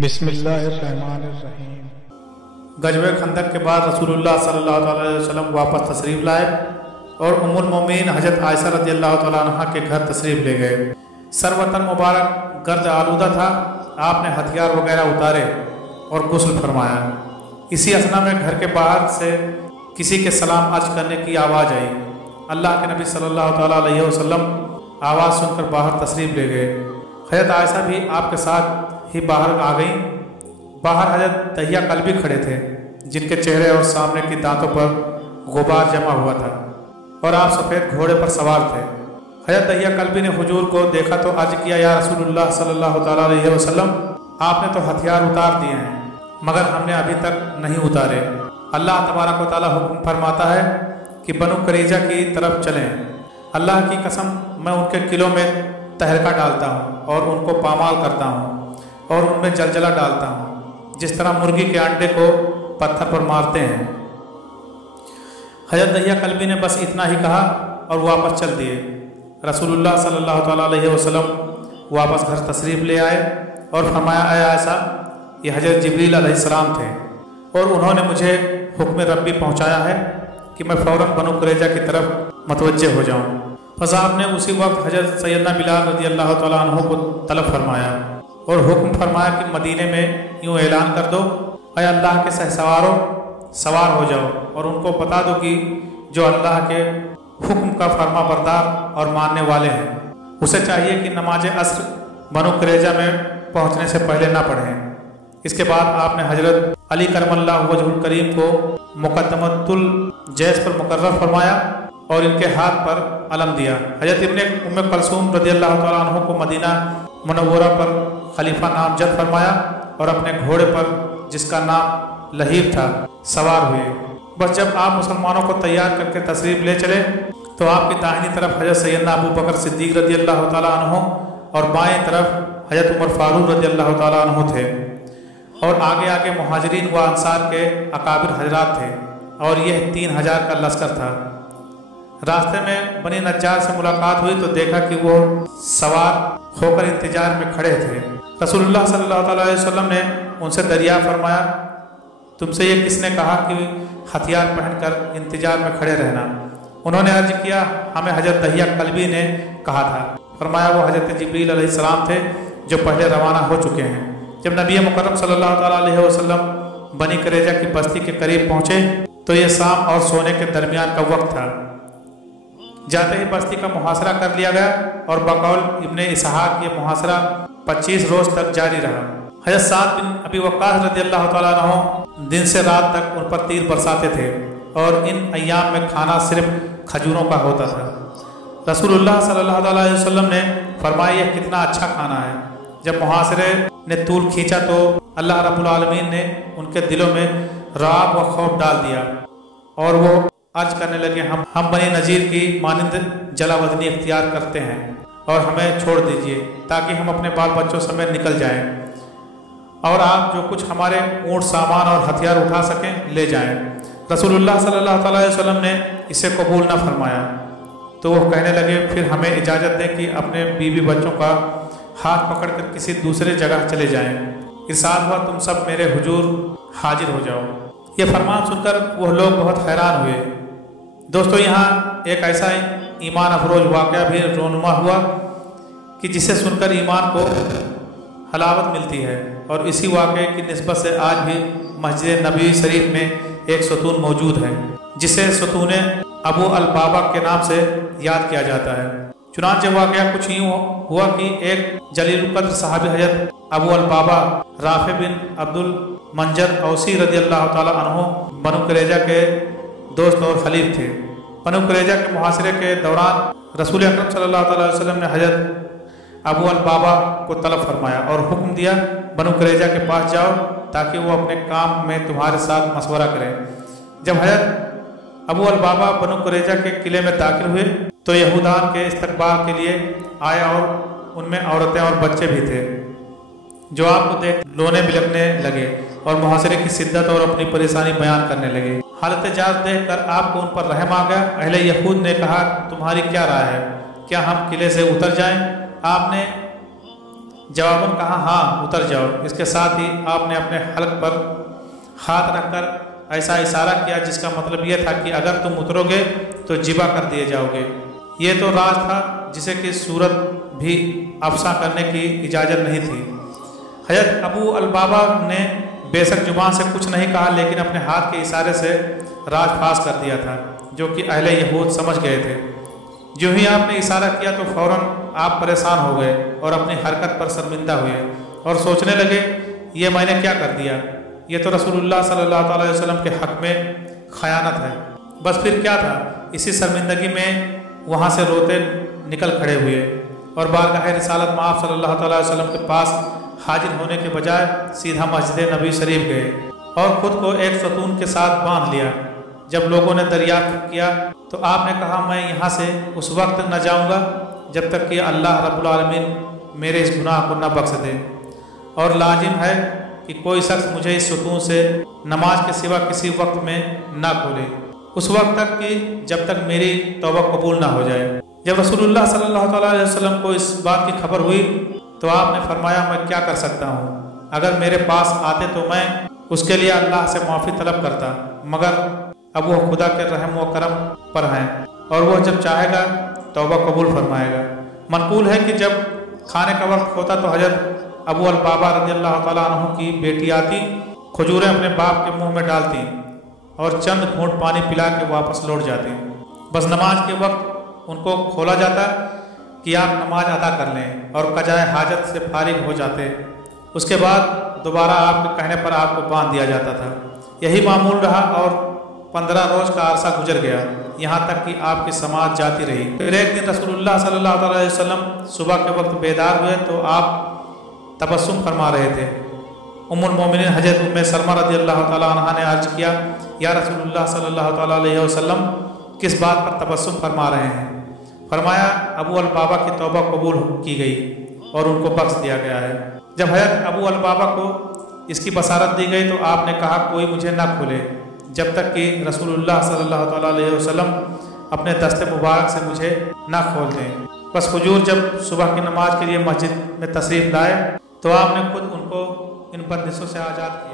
बिस्मिल्लाहिर्रहमानिर्रहीम। गज़वे खंदक के बाद रसूलुल्लाह सल्लल्लाहु अलैहि वसल्लम वापस तशरीफ़ लाए और उम्मुल मोमिनीन हज़रत आयशा रज़ियल्लाहु तआला अन्हा के घर तशरीफ़ ले गए। सर्वतन मुबारक गर्द आलूदा था। आपने हथियार वगैरह उतारे और गुस्ल फरमाया। इसी असना में घर के बाहर से किसी के सलाम अर्ज करने की आवाज़ आई। अल्लाह के नबी सल्लल्लाहु तआला अलैहि वसल्लम आवाज़ सुनकर बाहर तशरीफ़ ले गए। हज़रत आयशा भी आपके साथ ही बाहर आ गई। बाहर हज़रत दहिया कल्बी खड़े थे, जिनके चेहरे और सामने की दांतों पर गुबार जमा हुआ था और आप सफ़ेद घोड़े पर सवार थे। हज़रत दहिया कल्बी ने हुजूर को देखा तो अर्ज किया, या रसूलुल्लाह सल्लल्लाहु तआला अलैहि वसल्लम, आपने तो हथियार उतार दिए हैं, मगर हमने अभी तक नहीं उतारे। अल्लाह तबारक व तआला हुक्म फरमाता है कि बनु करीजा की तरफ चलें। अल्लाह की कसम, मैं उनके किलों में तहलका डालता हूँ और उनको पामाल करता हूँ और उनमें जलजला डालता हूँ, जिस तरह मुर्गी के अंडे को पत्थर पर मारते हैं। हज़रत दहिया कल्बी ने बस इतना ही कहा और वापस चल दिए। रसूलुल्लाह सल्लल्लाहु तआला अलैहि वसल्लम वापस घर तशरीफ़ ले आए और फरमाया, ऐ आयशा, ये हज़रत जिब्रील अलैहिस्सलाम थे और उन्होंने मुझे हुक्म रब्बी पहुँचाया है कि मैं फ़ौरन बनु कुरैजा की तरफ मतवज्जे हो जाऊँ। बस आपने उसी वक्त हज़रत सैयदना बिलाल रज़ियल्लाहु तआला अन्हु को तलब फरमाया और हुक्म फरमाया कि मदीने में यूँ ऐलान कर दो, ऐ अल्लाह के सहसवारों, सवार हो जाओ और उनको बता दो कि जो अल्लाह के हुक्म का फरमा बरदार और मानने वाले हैं, उसे चाहिए कि नमाज अस्र बनु कुरैजा में पहुँचने से पहले ना पढ़ें। इसके बाद आपने हज़रत अली करमल्लाहु वजहुल करीम को मुक़द्दमतुल जैश पर मुकर्रर फरमाया और इनके हाथ पर अलम दिया। हज़रत इब्ने उम्मे कलसूम रज़ियल्लाहु तआला अन्हु को मदीना मुनव्वरा पर खलीफा नामजद फरमाया और अपने घोड़े पर, जिसका नाम लहीब था, सवार हुए। बस जब आप मुसलमानों को तैयार करके तशरीफ़ ले चले तो आपकी दाहिनी तरफ हज़रत सैयदना अबू बकर सिद्दीक़ रज़ियल्लाहु तआला अन्हु और बाएं तरफ हज़रत उमर फारूक रज़ियल्लाहु तआला अन्हु थे और आगे आगे मुहाजिरीन व अंसार के अकाबिर हजरात थे और यह 3000 का लश्कर था। रास्ते में बनी नज्जार से मुलाकात हुई तो देखा कि वो सवार होकर इंतजार में खड़े थे। रसूलुल्लाह सल्लल्लाहु अलैहि वसल्लम ने उनसे दरिया फरमाया, तुमसे ये किसने कहा कि हथियार पहनकर इंतजार में खड़े रहना? उन्होंने अर्ज किया, हमें हज़रत दहिया कल्बी ने कहा था। फरमाया, वो हज़रत जिब्रील अलैहिस्सलाम थे जो पहले रवाना हो चुके हैं। जब नबी मुकर्रम सल्लल्लाहु अलैहि वसल्लम बनी कुरैजा की बस्ती के करीब पहुँचे तो ये शाम और सोने के दरमियान का वक्त था। जाते ही बस्ती का मुहासरा कर लिया गया और बकौल इब्ने इसहाक ये मुहासरा 25 रोज़ तक जारी रहा। हज़रत साद बिन अबी वक्कास रज़ियल्लाहु तआला अन्हु दिन से रात तक उन पर तीर बरसाते थे और इन अय्याम में खाना सिर्फ खजूरों का होता था। रसूलुल्लाह सल्लल्लाहु अलैहि वसल्लम ने फरमाया, यह कितना अच्छा खाना है। जब मुहासरे ने तूल खींचा तो अल्लाह रब्बुल आलमीन ने उनके दिलों में राब व खौफ डाल दिया और वो अर्ज करने लगे, हम बनी नज़ीर की मानिंद जलावतनी इख्तियार करते हैं और हमें छोड़ दीजिए ताकि हम अपने बाल बच्चों समेत निकल जाएं और आप जो कुछ हमारे ऊँट सामान और हथियार उठा सकें ले जाएं। रसूलुल्लाह सल्लल्लाहु अलैहि वसल्लम ने इसे कबूल न फरमाया तो वो कहने लगे, फिर हमें इजाज़त दें कि अपने बीवी बच्चों का हाथ पकड़कर किसी दूसरे जगह चले जाएं। इरशाद हुआ, तुम सब मेरे हुजूर हाजिर हो जाओ। ये फरमान सुनकर वह लोग बहुत हैरान हुए। दोस्तों, यहाँ एक ऐसा ईमान अफरोज वाक़या भी रोनुमा हुआ कि जिसे सुनकर ईमान को हलावत मिलती है और इसी वाक़े की निस्बत से आज भी मस्जिद नबी शरीफ में एक सतून मौजूद है जिसे सतून अबू अल बाबा के नाम से याद किया जाता है। चुनांचे वाक़या कुछ यूँ हुआ कि एक जलील कद्र सहाबी हज़रत अबू अल बाबा राफ़े बिन अब्दुल मंजर औसी रज़ियल्लाहु तआला अन्हु बनु कुरैजा के दोस्त और खलीफ थे। बनु कुरैजा के मुहासरे के दौरान रसूल अकरम सल्लल्लाहु अलैहि वसल्लम ने हज़रत अबू अल बाबा को तलब फरमाया और हुक्म दिया, बनु कुरैजा के पास जाओ ताकि वो अपने काम में तुम्हारे साथ मशवरा करें। जब हज़रत अबू अल बाबा बनु कुरैजा के किले में दाखिल हुए तो यहूदान के इस्तकबाल के लिए आया और उनमें औरतें और बच्चे भी थे जो आपको देख रोने बिलखने लगे और मुहासरे की शिद्दत और अपनी परेशानी बयान करने लगे। हालत जात देखकर आपको उन पर रहम आ गया। अहले यहूद ने कहा, तुम्हारी क्या राय है, क्या हम किले से उतर जाएं? आपने जवाबन कहा हाँ उतर जाओ। इसके साथ ही आपने अपने हल्क पर हाथ रखकर ऐसा इशारा किया जिसका मतलब यह था कि अगर तुम उतरोगे तो जिबा कर दिए जाओगे। ये तो राज था जिसे कि सूरत भी अफसा करने की इजाज़त नहीं थी। हज़रत अबू अलबाबा ने बेशक जुबान से कुछ नहीं कहा, लेकिन अपने हाथ के इशारे से राज फाश कर दिया था, जो कि अहले यहूद समझ गए थे। जो ही आपने इशारा किया तो फौरन आप परेशान हो गए और अपनी हरकत पर शर्मिंदा हुए और सोचने लगे ये मैंने क्या कर दिया, ये तो रसूलुल्लाह सल्लल्लाहु अलैहि वसल्लम के हक़ में खयानत है। बस फिर क्या था, इसी शर्मिंदगी में वहाँ से रोते निकल खड़े हुए और बारगाह रिसालत माफ़ सल्लल्लाहु अलैहि वसल्लम के पास हाजिर होने के बजाय सीधा मस्जिद नबी शरीफ गए और ख़ुद को एक सतून के साथ बांध लिया। जब लोगों ने दरियाफ्त किया तो आपने कहा मैं यहाँ से उस वक्त न जाऊँगा जब तक कि अल्लाह रब्बुल आलमीन मेरे इस गुनाह को न बख्श दे, और लाजिम है कि कोई शख्स मुझे इस सतून से नमाज के सिवा किसी वक्त में ना खोले, उस वक्त तक कि जब तक मेरी तौबा कबूल ना हो जाए। जब रसूलुल्लाह सल्लल्लाहु अलैहि वसल्लम को इस बात की खबर हुई तो आपने फरमाया मैं क्या कर सकता हूँ, अगर मेरे पास आते तो मैं उसके लिए अल्लाह से माफ़ी तलब करता, मगर अब वो खुदा के रहम व करम पर हैं और वो जब चाहेगा तौबा कबूल फरमाएगा। मनकूल है कि जब खाने का वक्त होता तो हज़रत अबू अलबाबा रज़ियल्लाहु ताला अन्हु की बेटी आती, खजूरें अपने बाप के मुंह में डालती और चंद घूंट पानी पिला के वापस लौट जाती। बस नमाज के वक्त उनको खोला जाता कि आप नमाज अदा कर लें और कजाए हाजत से फारिग हो जाते। उसके बाद दोबारा आपके कहने पर आपको बांध दिया जाता था। यही मामूल रहा और 15 रोज़ का अरसा गुजर गया, यहाँ तक कि आपकी समाज जाती रही। फिर एक दिन रसूलुल्लाह सल्लल्लाहु अलैहि वसल्लम सुबह के वक्त बेदार हुए तो आप तबस्सुम फरमा रहे थे। उम्मुल मोमिनीन हज़रत उम्मे सलमा रज़ियल्लाहु ताला अन्हा ने अर्ज़ किया, या रसूलुल्लाह सल्लल्लाहु ताला अलैहि वसल्लम किस बात पर तबस्सुम फरमा रहे हैं? फरमाया अबू अलबाबा की तौबा कबूल की गई और उनको बख्श दिया गया है। जब हज़रत अबू अलबाबा को इसकी बसारत दी गई तो आपने कहा कोई मुझे ना खोले जब तक कि रसूलुल्लाह सल्लल्लाहु अलैहि वसल्लम अपने दस्ते मुबारक से मुझे ना खोल दें। बस हुजूर जब सुबह की नमाज के लिए मस्जिद में तशरीफ़ लाए तो आपने खुद उनको इन बंदिशों से आज़ाद किया।